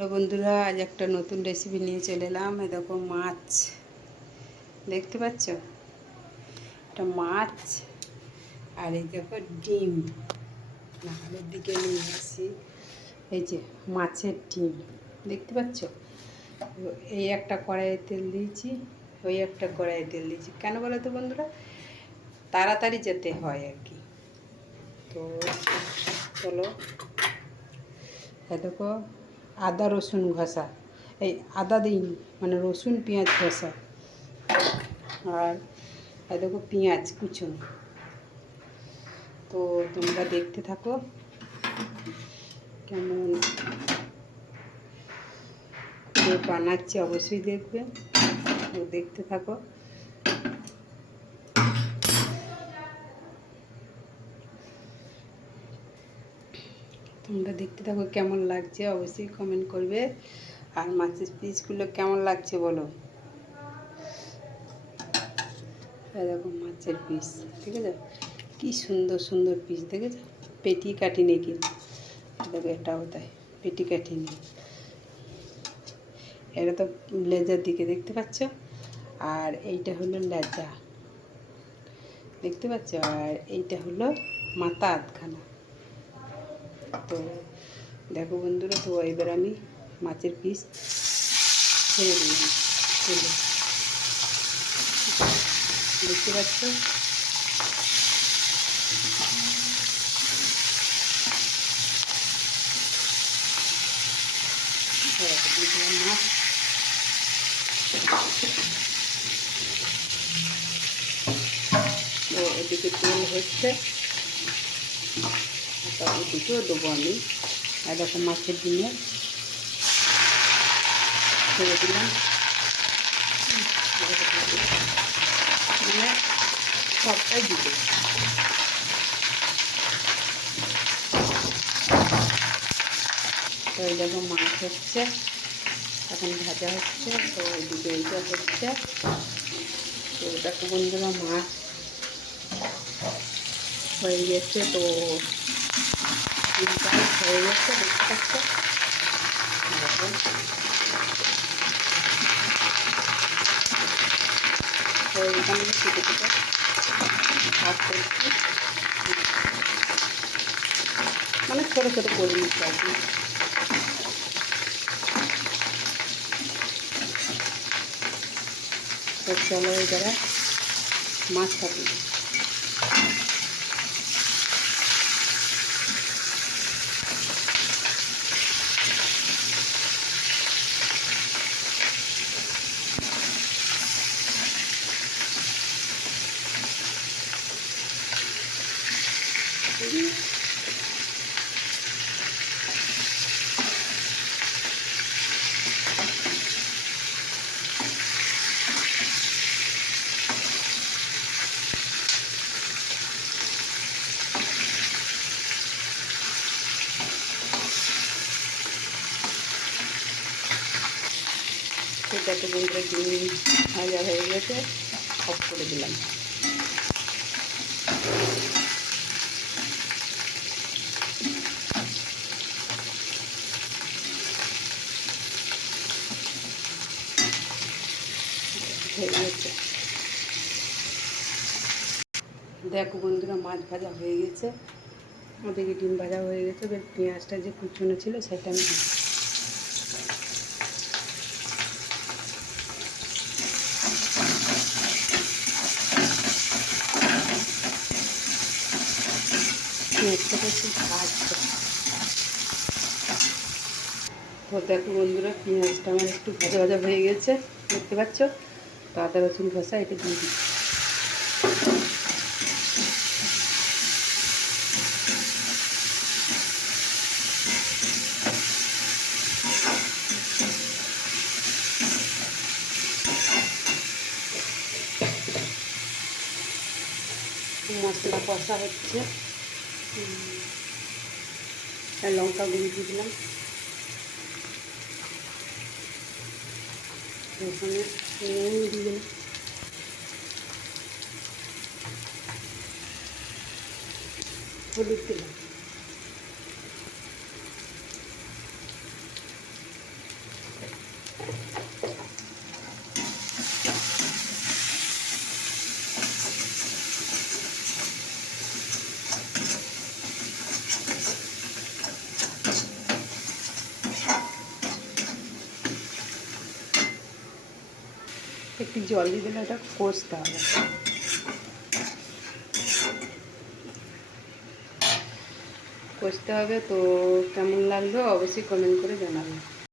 Hello বন্ধুরা, আজ একটা নতুন রেসিপি নিয়ে চলে এলাম। এই দেখো মাছ, দেখতে পাচ্ছ? এটা মাছ। আর এই দেখো ডিম, নাহলের দিকে নিয়ে আসি। এই যে মাছের ডিম, দেখতে পাচ্ছ? এই একটা কড়াইয়ে তেল দিয়েছি, ওই একটা কড়াইয়ে তেল দিয়েছি। কেন বলো তো বন্ধুরা? তাড়াতাড়ি যেতে হয় আর কি। তো চলো, দেখো আদা রসুন ঘষা, এই আদা দিইনি, মানে রসুন পেঁয়াজ ঘষা। আর দেখো পেঁয়াজ কুচুন। তো তোমরা দেখতে থাকো কেমন বানাচ্ছি, অবশ্যই দেখবে। তো দেখতে থাকো। তোমরা দেখতে থাকো, কেমন লাগছে অবশ্যই কমেন্ট করবে। আর মাছের পিসগুলো কেমন লাগছে বলো। দেখো মাছের পিস, ঠিক আছে? কি সুন্দর সুন্দর পিস, দেখেছো? পেটি কাটিনি কিন্তু, দেখো এটাও তাই, পেটি কাটিনি। এটা তো লেজার দিকে, দেখতে পাচ্ছ? আর এইটা হলো লেজা, দেখতে পাচ্ছ? আর এইটা হলো মাথা আধখানা। তো দেখো বন্ধুরা, তো এবার আমি মাছের পিস ছেড়ে দিলাম তেলে, দেখতে পাচ্ছ? দিয়েছিলাম মাছ। তো এদিকে তেল হচ্ছে, তারপর দুটোও দেবো আমি। আর দেখো মাছের ডিমে ছেড়ে দিলাম, দিয়ে সবটাই দিতে। তো এই দেখো মাছ হচ্ছে, এখন ভাজা হচ্ছে। তো ওইদিকে এইটা হচ্ছে। তো দেখো বন্ধুরা, মাছ হয়ে গেছে। তো ডিমটাও হয়ে গেছে, দেখতে পাচ্ছ? এখন তো এখানে ছোটো ছোটো ভাগ করছি, মানে ছোটো ছোটো করে নিচ্ছি আর কি। তো চলো এবারে মাছ কাটি। সেটাতে বন্ধুরা ডিম ভাজা হয়ে গেছে, অফ করে দিলাম। হয়ে গেছে, দেখো বন্ধুরা মাছ ভাজা হয়ে গেছে, ওদিকে ডিম ভাজা হয়ে গেছে। এবার পেঁয়াজটা যে কুচনো ছিল সেটা আমি দিই। পেঁয়াজটাকে একটু ভাজতে। তো দেখো বন্ধুরা, পেঁয়াজটা আমার একটু ভাজা ভাজা হয়ে গেছে, দেখতে পাচ্ছ? তো আদা রসুন কষা এটা দিয়ে দিই। মশলা কষা হচ্ছে, লঙ্কা গুঁড়ো দিয়ে দিলাম, এখানে নুন দিয়ে দিলাম, হলুদ দিলাম, একটু জল দিয়ে দিলে এটা কষতে হবে। কষতে হবে তো কেমন লাগলো অবশ্যই কমেন্ট করে জানাবেন।